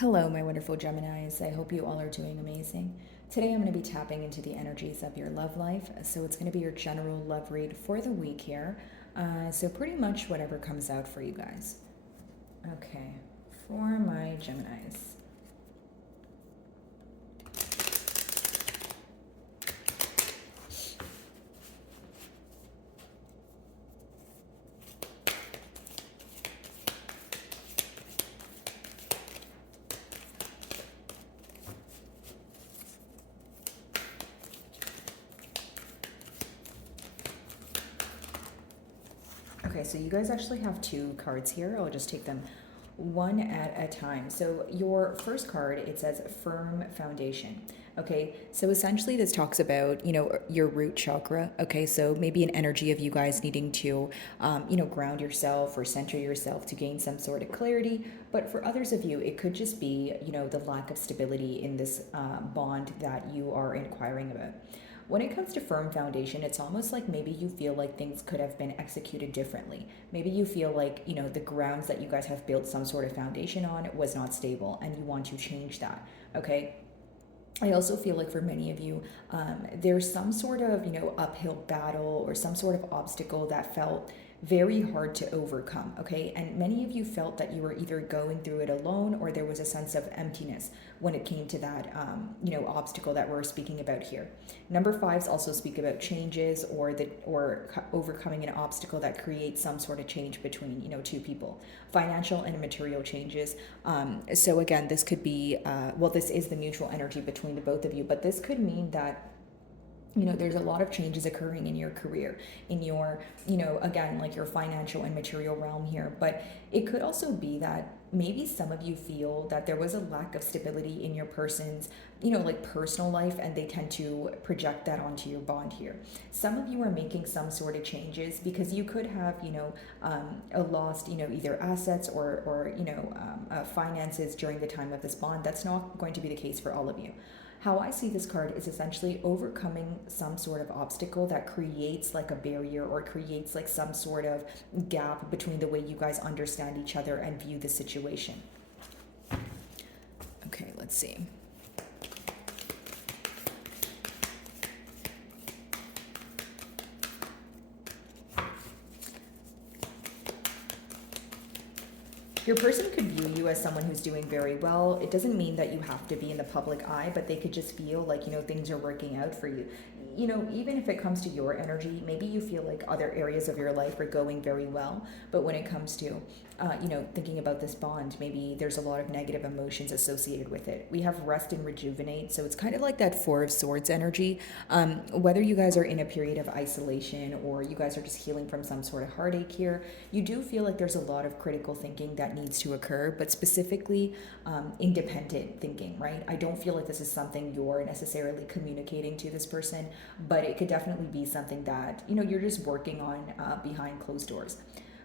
Hello, my wonderful Geminis. I hope you all are doing amazing. Today I'm going to be tapping into the energies of your love life. So it's going to be your general love read for the week here. So pretty much whatever comes out for you guys. Okay, for my Geminis. Okay, so you guys actually have two cards here. I'll just take them one at a time. So your first card, it says firm foundation. Okay, so essentially this talks about, your root chakra. Okay, so maybe an energy of you guys needing to, ground yourself or center yourself to gain some sort of clarity. But for others of you, it could just be, the lack of stability in this bond that you are inquiring about. When it comes to firm foundation, it's almost like maybe you feel like things could have been executed differently. Maybe you feel like, the grounds that you guys have built some sort of foundation on was not stable and you want to change that. Okay. I also feel like for many of you, there's some sort of, uphill battle or some sort of obstacle that felt very hard to overcome, okay? And many of you felt that you were either going through it alone or there was a sense of emptiness when it came to that, obstacle that we're speaking about here. Number fives also speak about changes or overcoming an obstacle that creates some sort of change between, two people. Financial and material changes. So again, this could be, this is the mutual energy between the both of you, but this could mean that there's a lot of changes occurring in your career, in your, again, like your financial and material realm here. But it could also be that maybe some of you feel that there was a lack of stability in your person's, like personal life, and they tend to project that onto your bond here. Some of you are making some sort of changes because you could have, a lost, either assets or finances during the time of this bond. That's not going to be the case for all of you. How I see this card is essentially overcoming some sort of obstacle that creates like a barrier or creates like some sort of gap between the way you guys understand each other and view the situation. Okay, let's see. Your person could view you as someone who's doing very well. It doesn't mean that you have to be in the public eye, but they could just feel like, things are working out for you. Even if it comes to your energy, maybe you feel like other areas of your life are going very well. But when it comes to, thinking about this bond, maybe there's a lot of negative emotions associated with it. We have rest and rejuvenate. So it's kind of like that Four of Swords energy. Whether you guys are in a period of isolation or you guys are just healing from some sort of heartache here, you do feel like there's a lot of critical thinking that needs to occur, but specifically independent thinking, right? I don't feel like this is something you're necessarily communicating to this person, but it could definitely be something that, you're just working on behind closed doors.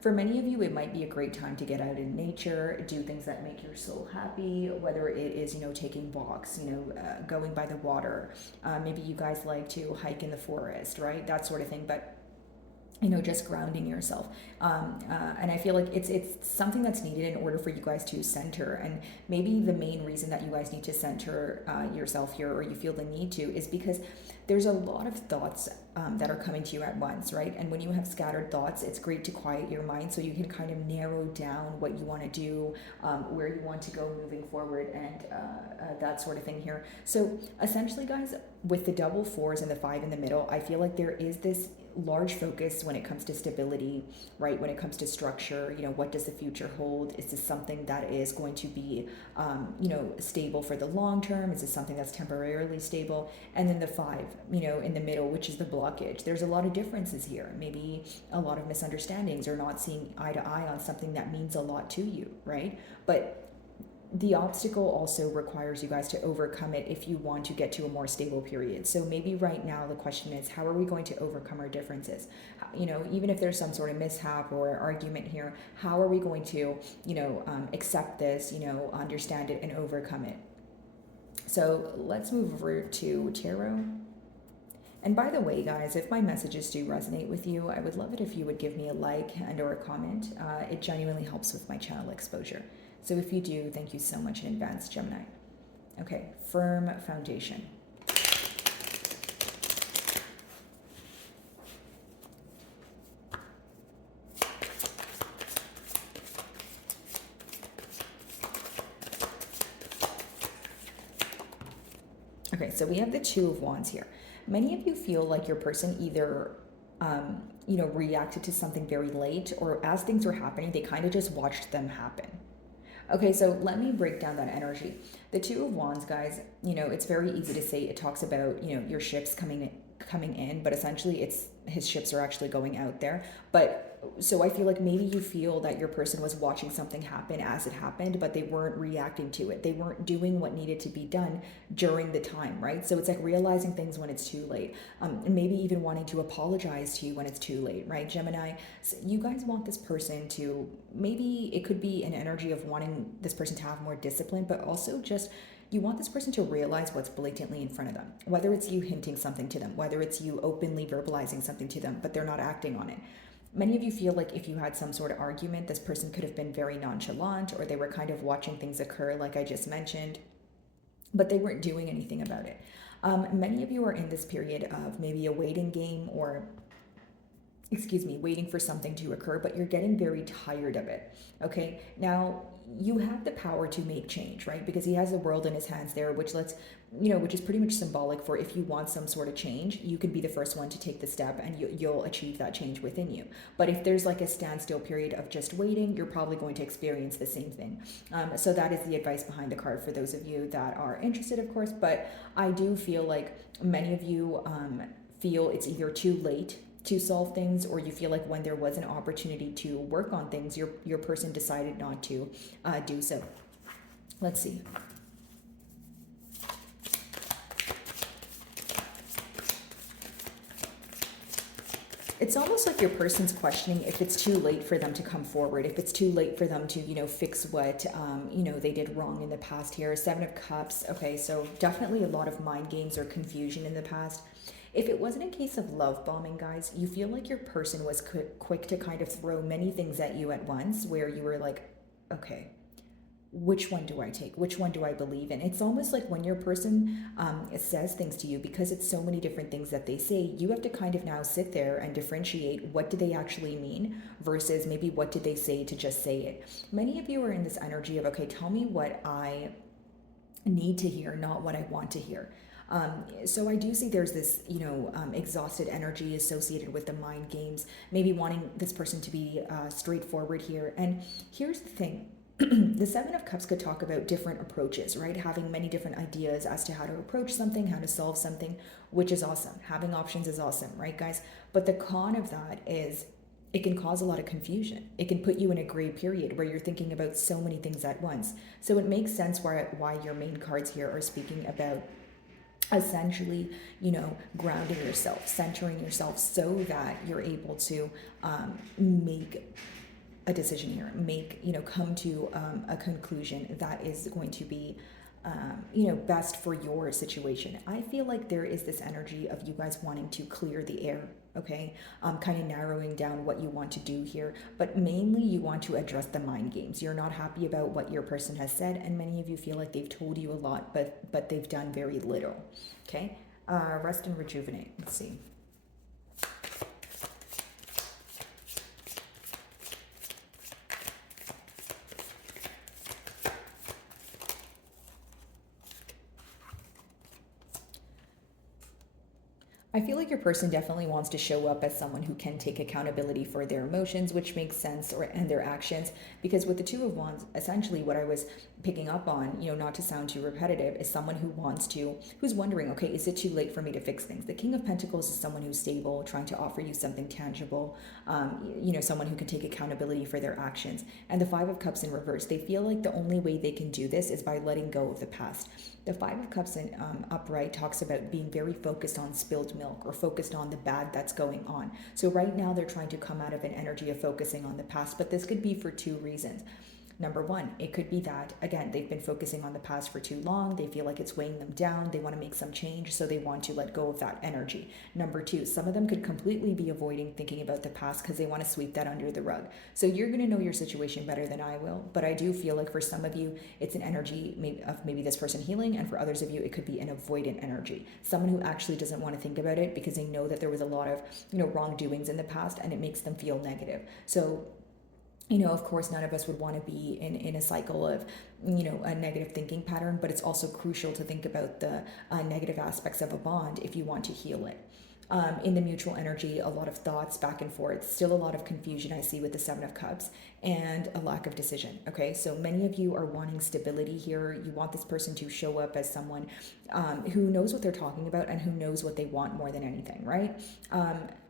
For many of you, it might be a great time to get out in nature, do things that make your soul happy, whether it is, taking walks, going by the water. Maybe you guys like to hike in the forest, right? That sort of thing. But just grounding yourself. And I feel like it's something that's needed in order for you guys to center. And maybe the main reason that you guys need to center yourself here, or you feel the need to, is because there's a lot of thoughts that are coming to you at once, right? And when you have scattered thoughts, it's great to quiet your mind so you can kind of narrow down what you want to do, where you want to go moving forward, and that sort of thing here. So essentially, guys, with the double fours and the five in the middle, I feel like there is this large focus when it comes to stability, right? When it comes to structure, what does the future hold? Is this something that is going to be, stable for the long term? Is this something that's temporarily stable? And then the five, in the middle, which is the blockage. There's a lot of differences here. Maybe a lot of misunderstandings or not seeing eye to eye on something that means a lot to you, right? But the obstacle also requires you guys to overcome it if you want to get to a more stable period. So maybe right now the question is, how are we going to overcome our differences? Even if there's some sort of mishap or argument here, how are we going to, accept this, understand it and overcome it? So let's move over to tarot. And by the way, guys, if my messages do resonate with you, I would love it if you would give me a like and or a comment. It genuinely helps with my channel exposure. So if you do, thank you so much in advance, Gemini. Okay, firm foundation. Okay, so we have the Two of Wands here. Many of you feel like your person either, reacted to something very late, or as things were happening, they kind of just watched them happen. Okay, so let me break down that energy. The Two of Wands, guys, it's very easy to say. It talks about, your ships coming in, but essentially it's his ships are actually going out there. But so I feel like maybe you feel that your person was watching something happen as it happened, but they weren't reacting to it. They weren't doing what needed to be done during the time, right? So it's like realizing things when it's too late, and maybe even wanting to apologize to you when it's too late, right, Gemini? So you guys want this person to, maybe it could be an energy of wanting this person to have more discipline, but also just you want this person to realize what's blatantly in front of them, whether it's you hinting something to them, whether it's you openly verbalizing something to them, but they're not acting on it. Many of you feel like if you had some sort of argument, this person could have been very nonchalant, or they were kind of watching things occur, like I just mentioned, but they weren't doing anything about it. Many of you are in this period of maybe a waiting game, or waiting for something to occur, but you're getting very tired of it. Okay, now you have the power to make change, right? Because he has the world in his hands there, which which is pretty much symbolic for if you want some sort of change, you can be the first one to take the step, and you'll achieve that change within you. But if there's like a standstill period of just waiting, you're probably going to experience the same thing. So that is the advice behind the card for those of you that are interested, of course. But I do feel like many of you feel it's either too late to solve things, or you feel like when there was an opportunity to work on things, your person decided not to do so. Let's see. It's almost like your person's questioning if it's too late for them to come forward, if it's too late for them to, fix what, they did wrong in the past here. Seven of Cups. Okay, so definitely a lot of mind games or confusion in the past. If it wasn't a case of love bombing, guys, you feel like your person was quick to kind of throw many things at you at once, where you were like, okay, which one do I take? Which one do I believe in? It's almost like when your person says things to you, because it's so many different things that they say, you have to kind of now sit there and differentiate what do they actually mean versus maybe what did they say to just say it. Many of you are in this energy of, okay, tell me what I need to hear, not what I want to hear. So I do see there's this, exhausted energy associated with the mind games, maybe wanting this person to be straightforward here. And here's the thing. The Seven of Cups could talk about different approaches, right? Having many different ideas as to how to approach something, how to solve something, which is awesome. Having options is awesome, right, guys? But the con of that is it can cause a lot of confusion. It can put you in a gray period where you're thinking about so many things at once. So it makes sense why your main cards here are speaking about essentially, grounding yourself, centering yourself, so that you're able to make a decision here, come to a conclusion that is going to be, best for your situation. I feel like there is this energy of you guys wanting to clear the air, okay? Kind of narrowing down what you want to do here, but mainly you want to address the mind games. You're not happy about what your person has said, and many of you feel like they've told you a lot, but they've done very little, okay? Rest and rejuvenate. Let's see. I feel like your person definitely wants to show up as someone who can take accountability for their emotions, which makes sense, and their actions. Because with the Two of Wands, essentially what I was picking up on, not to sound too repetitive, is someone who's wondering, okay, is it too late for me to fix things? The King of Pentacles is someone who's stable, trying to offer you something tangible, someone who can take accountability for their actions. And the Five of Cups in reverse, they feel like the only way they can do this is by letting go of the past. The Five of Cups in upright talks about being very focused on spilled milk, or focused on the bad that's going on. So right now they're trying to come out of an energy of focusing on the past, but this could be for two reasons. Number one, it could be that, again, they've been focusing on the past for too long. They feel like it's weighing them down. They want to make some change, so they want to let go of that energy. Number two, some of them could completely be avoiding thinking about the past because they want to sweep that under the rug. So you're going to know your situation better than I will. But I do feel like for some of you, it's an energy of maybe this person healing. And for others of you, it could be an avoidant energy. Someone who actually doesn't want to think about it because they know that there was a lot of, wrongdoings in the past and it makes them feel negative. So of course, none of us would want to be in a cycle of, a negative thinking pattern, but it's also crucial to think about the negative aspects of a bond if you want to heal it. In the mutual energy, a lot of thoughts back and forth, still a lot of confusion I see with the Seven of Cups, and a lack of decision. Okay, so many of you are wanting stability here. You want this person to show up as someone who knows what they're talking about and who knows what they want more than anything, right?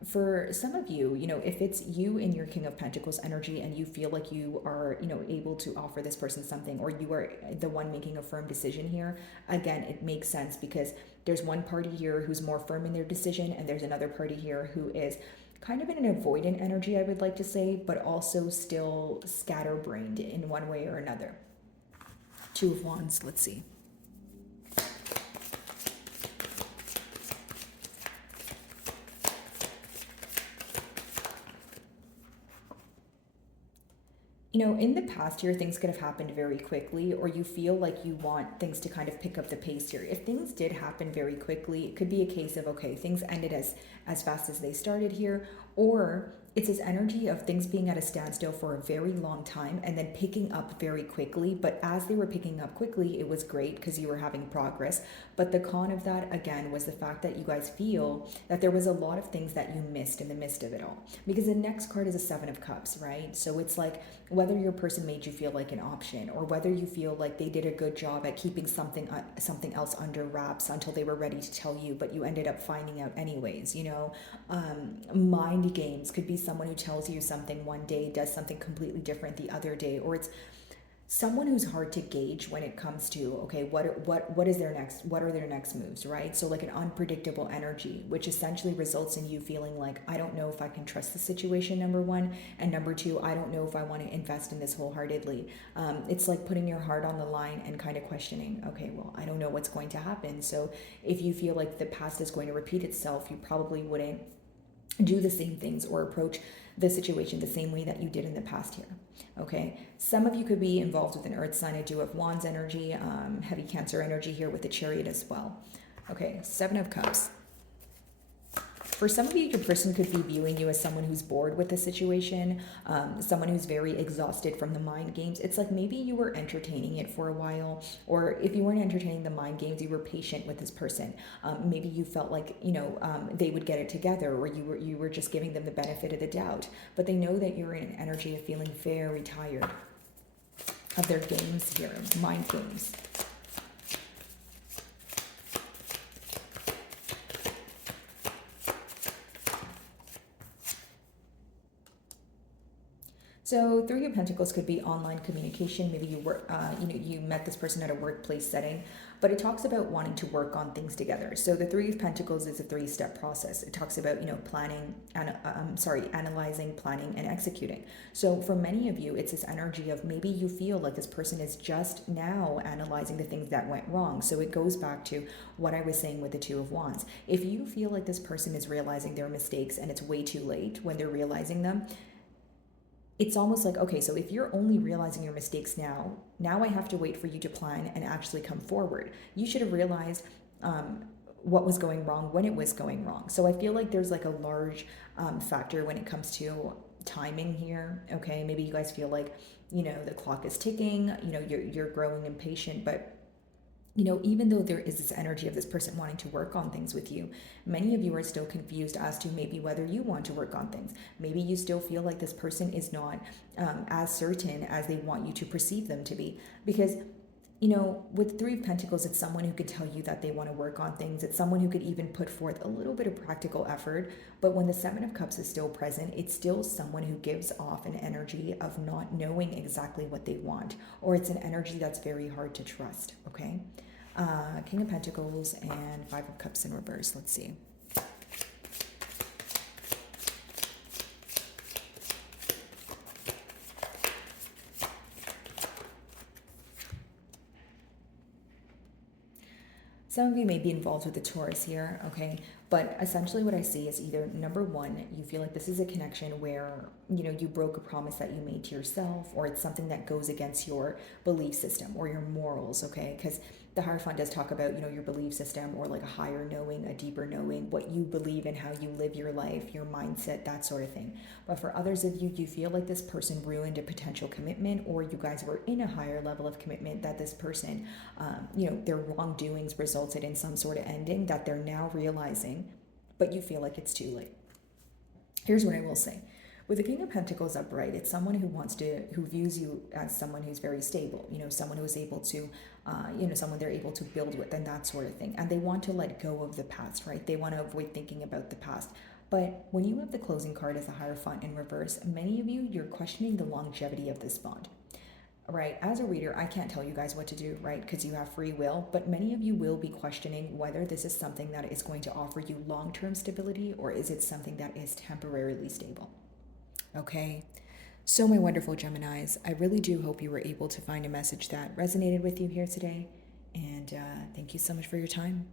For some of you, if it's you in your King of Pentacles energy and you feel like you are, able to offer this person something, or you are the one making a firm decision here, again, it makes sense because there's one party here who's more firm in their decision, and there's another party here who is kind of in an avoidant energy, I would like to say, but also still scatterbrained in one way or another. Two of Wands, let's see. In the past here, things could have happened very quickly, or you feel like you want things to kind of pick up the pace here. If things did happen very quickly, it could be a case of, okay, things ended as fast as they started here, or it's this energy of things being at a standstill for a very long time and then picking up very quickly. But as they were picking up quickly, it was great because you were having progress. But the con of that, again, was the fact that you guys feel that there was a lot of things that you missed in the midst of it all. Because the next card is a Seven of Cups, right? So it's like whether your person made you feel like an option, or whether you feel like they did a good job at keeping something else under wraps until they were ready to tell you, but you ended up finding out anyways. Mind games could be someone who tells you something one day, does something completely different the other day, or it's someone who's hard to gauge when it comes to, okay, what are their next moves, right? So like an unpredictable energy, which essentially results in you feeling like, I don't know if I can trust the situation, number one, and number two, I don't know if I want to invest in this wholeheartedly. It's like putting your heart on the line and kind of questioning, okay, well, I don't know what's going to happen. So if you feel like the past is going to repeat itself, you probably wouldn't do the same things or approach the situation the same way that you did in the past here. Okay, some of you could be involved with an earth sign, a Two of Wands energy, heavy Cancer energy here with the Chariot as well. Okay, Seven of Cups. For some of you, your person could be viewing you as someone who's bored with the situation, someone who's very exhausted from the mind games. It's like maybe you were entertaining it for a while, or if you weren't entertaining the mind games, you were patient with this person. Maybe you felt like, they would get it together, or you were just giving them the benefit of the doubt. But they know that you're in an energy of feeling very tired of their games here, mind games. So Three of Pentacles could be online communication. Maybe you work, you met this person at a workplace setting, but it talks about wanting to work on things together. So the Three of Pentacles is a 3-step process. It talks about, planning, analyzing, planning, and executing. So for many of you, it's this energy of maybe you feel like this person is just now analyzing the things that went wrong. So it goes back to what I was saying with the Two of Wands. If you feel like this person is realizing their mistakes and it's way too late when they're realizing them, it's almost like, okay, so if you're only realizing your mistakes now I have to wait for you to plan and actually come forward. You should have realized what was going wrong when it was going wrong. So I feel like there's like a large factor when it comes to timing here. Okay, maybe you guys feel like, the clock is ticking, you're growing impatient, but even though there is this energy of this person wanting to work on things with you, many of you are still confused as to maybe whether you want to work on things. Maybe you still feel like this person is not as certain as they want you to perceive them to be. Because, with Three of Pentacles, it's someone who could tell you that they want to work on things. It's someone who could even put forth a little bit of practical effort. But when the Seven of Cups is still present, it's still someone who gives off an energy of not knowing exactly what they want. Or it's an energy that's very hard to trust, okay? King of Pentacles and Five of Cups in reverse. Let's see. Some of you may be involved with the Taurus here, okay? But essentially what I see is either number one, you feel like this is a connection where, you broke a promise that you made to yourself, or it's something that goes against your belief system or your morals, okay? Because the Hierophant does talk about, your belief system, or like a higher knowing, a deeper knowing, what you believe in, how you live your life, your mindset, that sort of thing. But for others of you, you feel like this person ruined a potential commitment, or you guys were in a higher level of commitment that this person, their wrongdoings resulted in some sort of ending that they're now realizing, but you feel like it's too late. Here's what I will say. With the King of Pentacles upright, it's someone who views you as someone who's very stable, someone who is able to, someone they're able to build with, and that sort of thing. And they want to let go of the past, right? They want to avoid thinking about the past. But when you have the closing card as a Hierophant in reverse, many of you, you're questioning the longevity of this bond. Right, as a reader, I can't tell you guys what to do, right? Because you have free will, but many of you will be questioning whether this is something that is going to offer you long-term stability, or is it something that is temporarily stable? Okay, so my wonderful Geminis, I really do hope you were able to find a message that resonated with you here today, and thank you so much for your time.